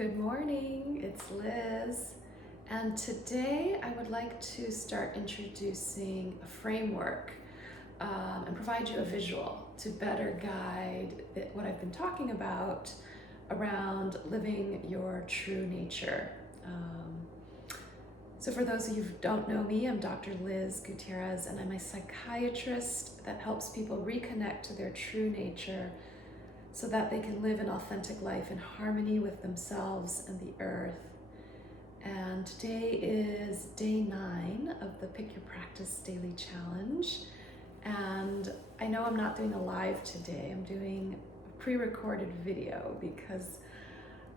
Good morning, it's Liz, and today I would like to start introducing a framework and provide you a visual to better guide what I've been talking about around living your true nature. So for those of you who don't know me, I'm Dr. Liz Gutierrez, and I'm a psychiatrist that helps people reconnect to their true nature so that they can live an authentic life in harmony with themselves and the earth. And today is day 9 of the Pick Your Practice Daily Challenge. And I know I'm not doing a live today, I'm doing a pre-recorded video because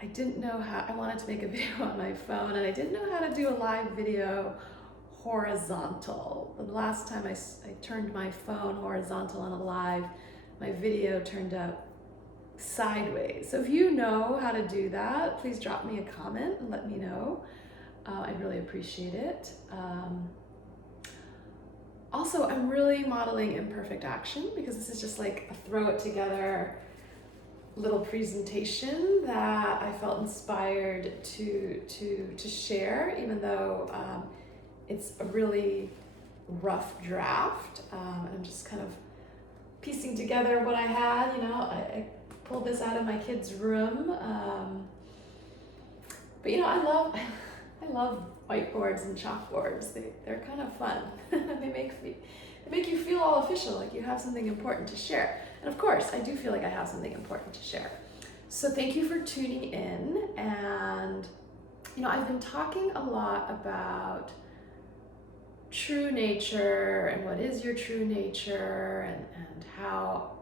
I didn't know how, I wanted to make a video on my phone and I didn't know how to do a live video horizontal. The last time I turned my phone horizontal on a live, my video turned out sideways. So if you know how to do that, please drop me a comment and let me know. I'd really appreciate it. Also, I'm really modeling imperfect action because this is just like a throw it together little presentation that I felt inspired to share, even though it's a really rough draft. I'm just kind of piecing together what I had. I pulled this out of my kids' room, but I love whiteboards and chalkboards. They're kind of fun. They make you feel all official, like you have something important to share. And of course, I do feel like I have something important to share. So thank you for tuning in. And I've been talking a lot about true nature and what is your true nature, and how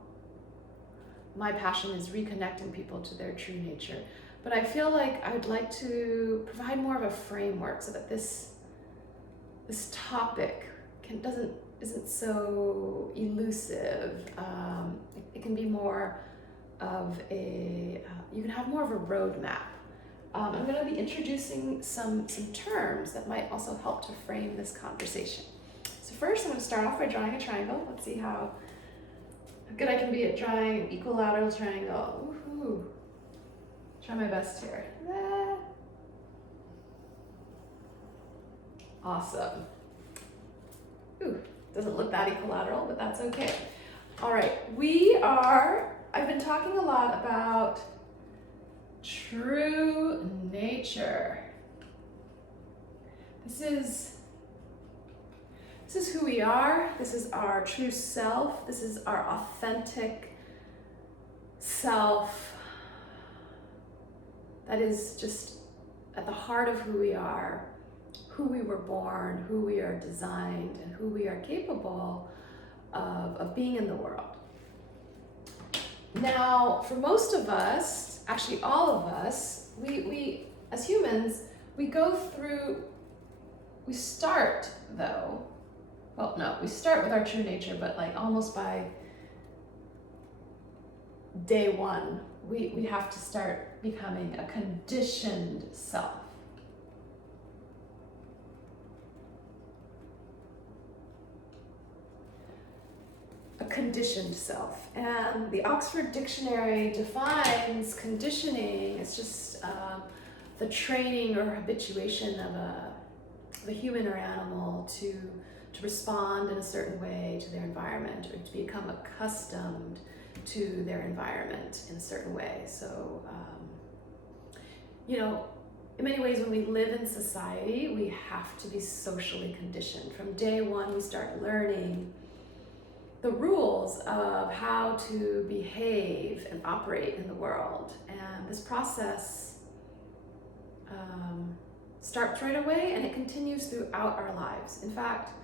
my passion is reconnecting people to their true nature. But I feel like I would like to provide more of a framework so that this topic isn't so elusive. It can be more of you can have more of a roadmap. I'm going to be introducing some terms that might also help to frame this conversation. So first, I'm going to start off by drawing a triangle. Let's see how good I can be at drawing an equilateral triangle. Woohoo! Try my best here. Awesome. Ooh, doesn't look that equilateral, but that's okay. All right, I've been talking a lot about true nature. This is who we are. This is our true self. This is our authentic self. That is just at the heart of who we are, who we were born, who we are designed, and who we are capable of being in the world. Now, for most of us, actually all of us, we as humans, we start with our true nature, but like almost by day 1, we have to start becoming a conditioned self. A conditioned self. And the Oxford Dictionary defines conditioning as just the training or habituation of a human or animal to respond in a certain way to their environment, or to become accustomed to their environment in a certain way. So, in many ways, when we live in society, we have to be socially conditioned. From day 1, we start learning the rules of how to behave and operate in the world. And this process starts right away, and it continues throughout our lives. In fact,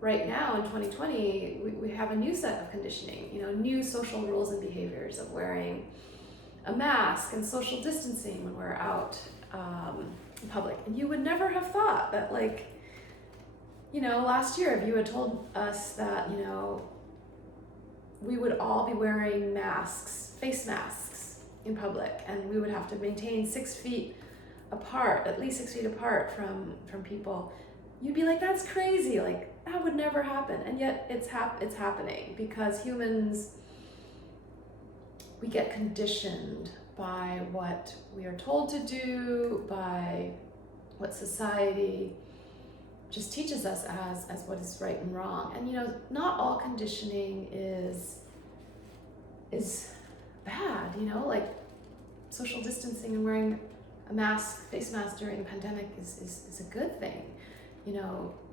right now in 2020, we have a new set of conditioning, new social rules and behaviors of wearing a mask and social distancing when we're out in public. And you would never have thought that, last year, if you had told us that, we would all be wearing masks, face masks in public, and we would have to maintain 6 feet apart, at least 6 feet apart from people, you'd be like, that's crazy. Like, that would never happen. And yet it's happening because humans, we get conditioned by what we are told to do, by what society just teaches us as what is right and wrong. And not all conditioning is bad, like social distancing and wearing a face mask during a pandemic is a good thing.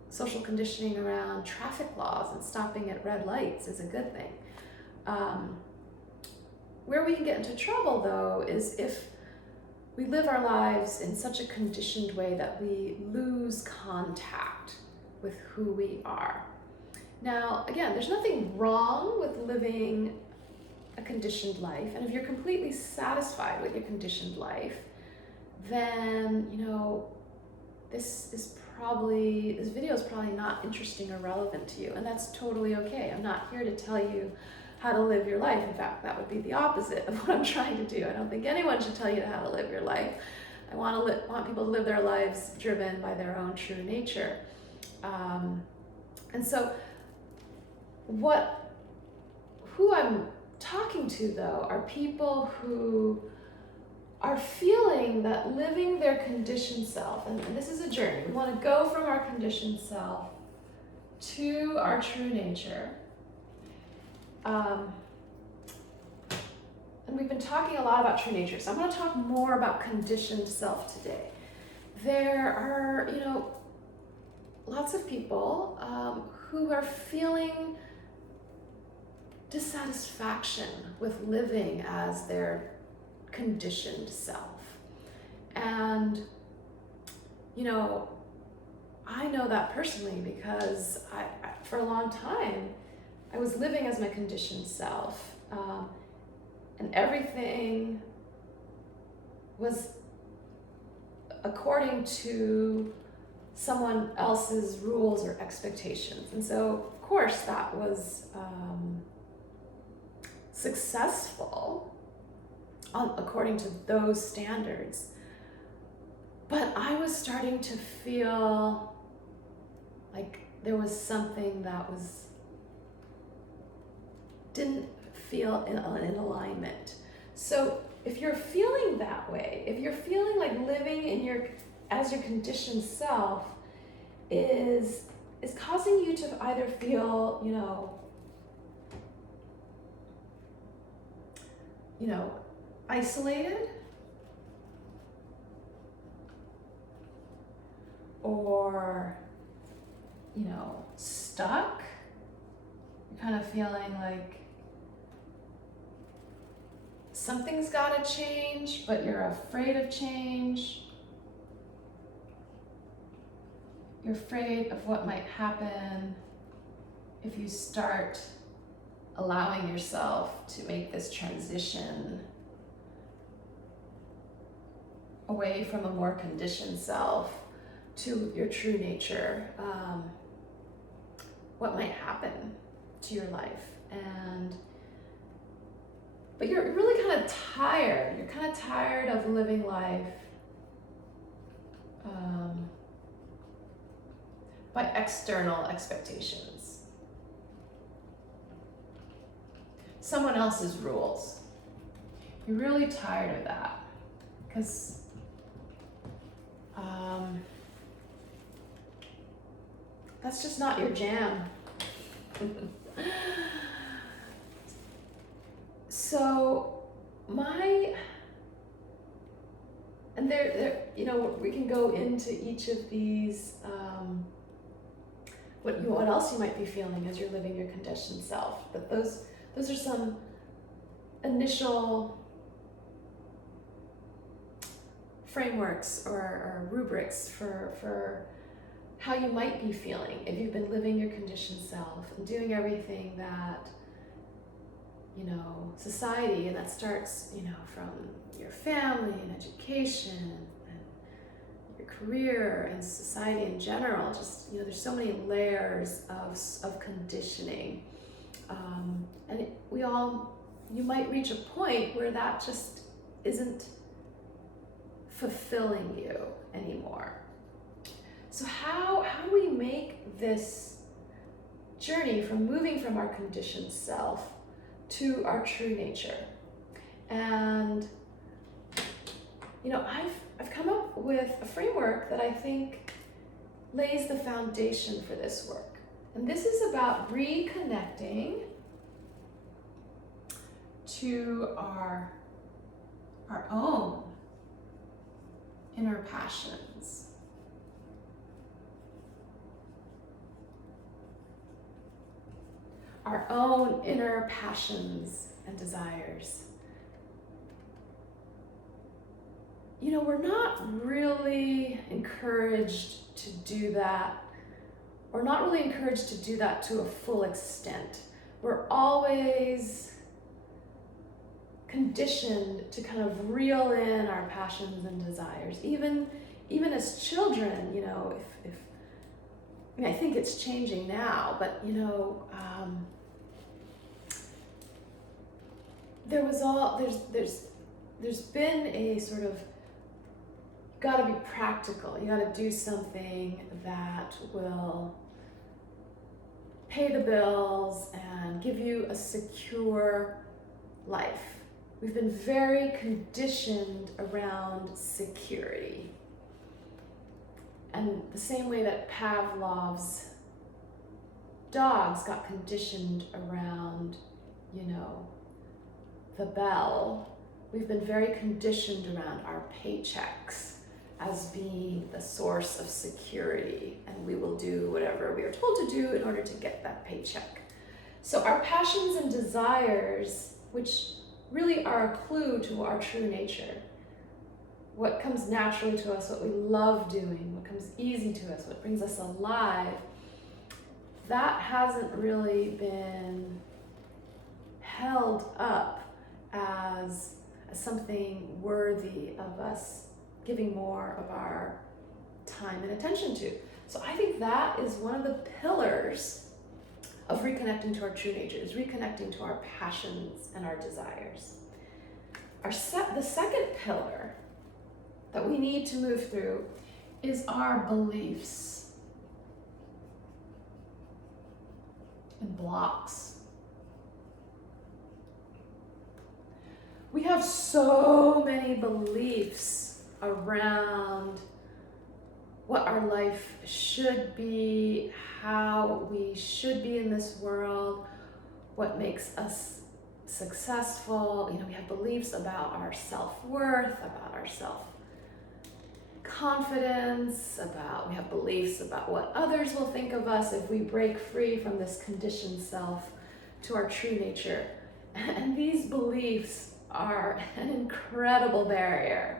Social conditioning around traffic laws and stopping at red lights is a good thing. Where we can get into trouble, though, is if we live our lives in such a conditioned way that we lose contact with who we are. Now, again, there's nothing wrong with living a conditioned life, and if you're completely satisfied with your conditioned life, then this video is probably not interesting or relevant to you, and that's totally okay. I'm not here to tell you how to live your life. In fact, that would be the opposite of what I'm trying to do. I don't think anyone should tell you how to live your life. I want people to live their lives driven by their own true nature. And so who I'm talking to, though, are people who are feeling that living their conditioned self, and this is a journey. We want to go from our conditioned self to our true nature. And we've been talking a lot about true nature, so I'm going to talk more about conditioned self today. There are, lots of people who are feeling dissatisfaction with living as their conditioned self. And, I know that personally because I for a long time, I was living as my conditioned self, and everything was according to someone else's rules or expectations. And so, of course, that was successful according to those standards. But I was starting to feel like there was something that didn't feel in alignment. So if you're feeling that way, if you're feeling like living as your conditioned self is causing you to either feel, isolated, or, stuck, you're kind of feeling like something's got to change, but you're afraid of change. You're afraid of what might happen if you start allowing yourself to make this transition away from a more conditioned self to your true nature. What might happen to your life? But you're really kind of tired. You're kind of tired of living life by external expectations. Someone else's rules. You're really tired of that because that's just not your jam. So we can go into each of these, what else you might be feeling as you're living your conditioned self. But those are some initial frameworks or rubrics for how you might be feeling if you've been living your conditioned self and doing everything that society, and that starts from your family and education and your career and society in general. Just there's so many layers of conditioning, and you might reach a point where that just isn't fulfilling you anymore. So how do we make this journey from moving from our conditioned self to our true nature? And I've come up with a framework that I think lays the foundation for this work. And this is about reconnecting to our own inner passions. Our own inner passions and desires. We're not really encouraged to do that. We're not really encouraged to do that to a full extent. We're always conditioned to kind of reel in our passions and desires. Even as children, I think it's changing now, but there's been a sort of, you gotta be practical. You gotta do something that will pay the bills and give you a secure life. We've been very conditioned around security. And the same way that Pavlov's dogs got conditioned around, the bell, we've been very conditioned around our paychecks as being the source of security, and we will do whatever we are told to do in order to get that paycheck. So our passions and desires, which really are a clue to our true nature, what comes naturally to us, what we love doing, what comes easy to us, what brings us alive, that hasn't really been held up as something worthy of us giving more of our time and attention to. So I think that is one of the pillars of reconnecting to our true nature, is reconnecting to our passions and our desires. The second pillar that we need to move through is our beliefs and blocks. We have so many beliefs around what our life should be, how we should be in this world, what makes us successful. We have beliefs about our self-worth, about our self-confidence, we have beliefs about what others will think of us if we break free from this conditioned self to our true nature. And these beliefs are an incredible barrier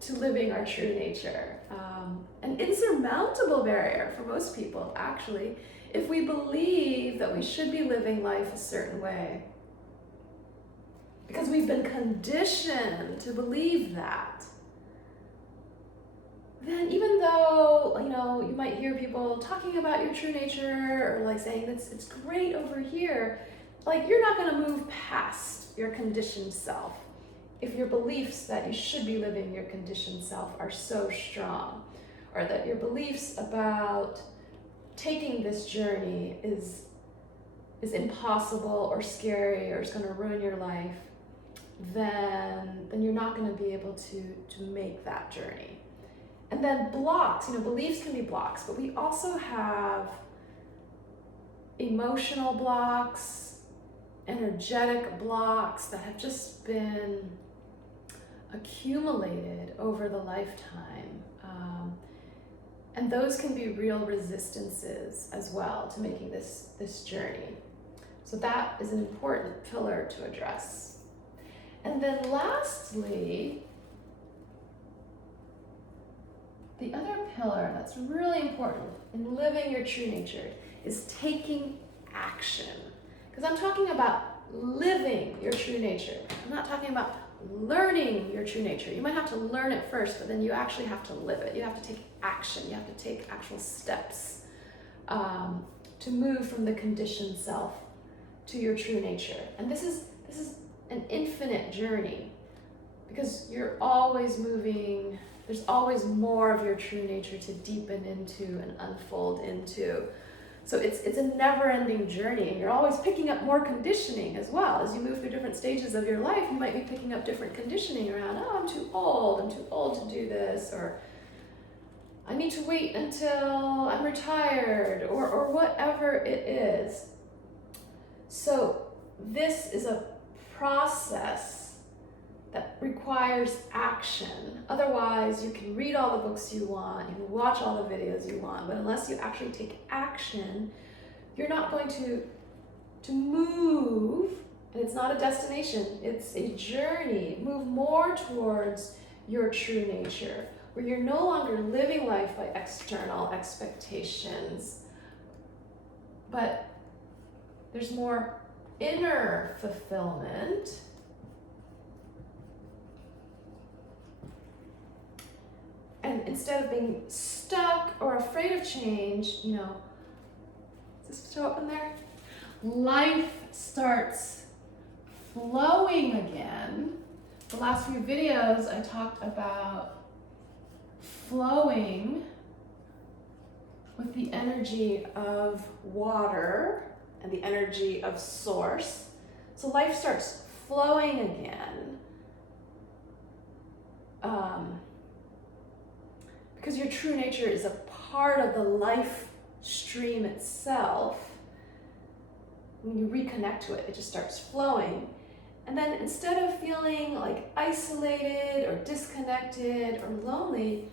to living our true nature. An insurmountable barrier for most people, actually, if we believe that we should be living life a certain way. Because we've been conditioned to believe that. Then even though, you might hear people talking about your true nature or saying it's great over here, you're not going to move past your conditioned self if your beliefs that you should be living your conditioned self are so strong, or that your beliefs about taking this journey is impossible or scary or is going to ruin your life, then you're not going to be able to make that journey. And then blocks, beliefs can be blocks, but we also have emotional blocks, energetic blocks that have just been accumulated over the lifetime. And those can be real resistances as well to making this journey. So that is an important pillar to address. And then lastly, the other pillar that's really important in living your true nature is taking action. Because I'm talking about living your true nature. I'm not talking about learning your true nature. You might have to learn it first, but then you actually have to live it. You have to take action. You have to take actual steps to move from the conditioned self to your true nature. And this is an infinite journey, because you're always moving. There's always more of your true nature to deepen into and unfold into. So it's a never-ending journey, and you're always picking up more conditioning as well. As you move through different stages of your life, you might be picking up different conditioning around, oh, I'm too old to do this, or I need to wait until I'm retired, or whatever it is. So this is a process that requires action. Otherwise, you can read all the books you want, you can watch all the videos you want, but unless you actually take action, you're not going to move, and it's not a destination, it's a journey. Move more towards your true nature, where you're no longer living life by external expectations, but there's more inner fulfillment. And instead of being stuck or afraid of change, does this show up in there? Life starts flowing again. The last few videos I talked about flowing with the energy of water and the energy of source. So life starts flowing again. Because your true nature is a part of the life stream itself. When you reconnect to it, it just starts flowing. And then instead of feeling like isolated or disconnected or lonely,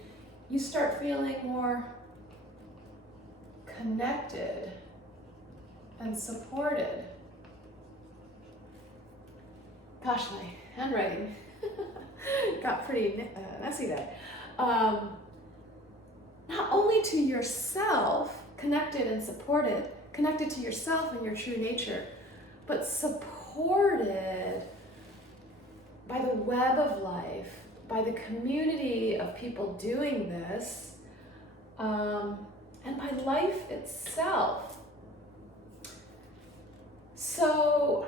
you start feeling more connected and supported. Gosh, my handwriting got pretty messy there. Not only to yourself, connected and supported, connected to yourself and your true nature, but supported by the web of life, by the community of people doing this, and by life itself. So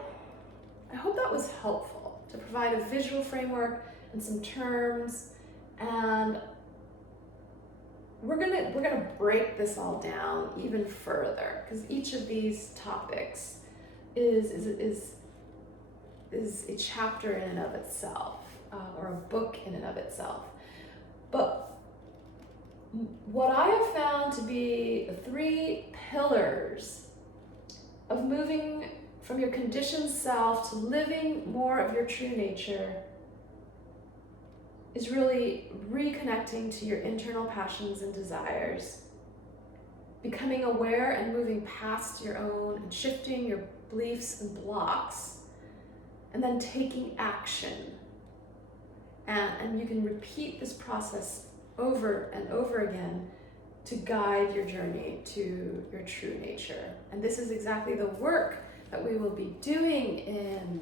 I hope that was helpful to provide a visual framework and some terms, and we're gonna break this all down even further, because each of these topics is a chapter in and of itself, or a book in and of itself. But what I have found to be the 3 pillars of moving from your conditioned self to living more of your true nature is really reconnecting to your internal passions and desires, becoming aware and moving past your own and shifting your beliefs and blocks, and then taking action. And you can repeat this process over and over again to guide your journey to your true nature. And this is exactly the work that we will be doing in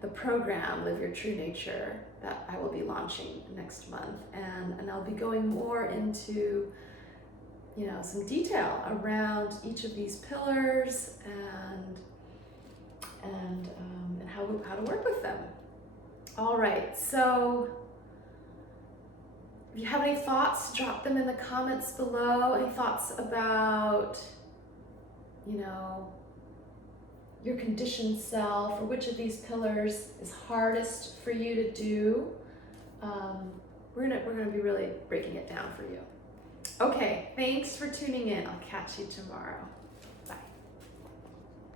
the program, Live Your True Nature, that I will be launching next month. And I'll be going more into some detail around each of these pillars and how to work with them. All right, so if you have any thoughts, drop them in the comments below. Any thoughts about, your conditioned self, or which of these pillars is hardest for you to do? We're gonna be really breaking it down for you. Okay, thanks for tuning in. I'll catch you tomorrow.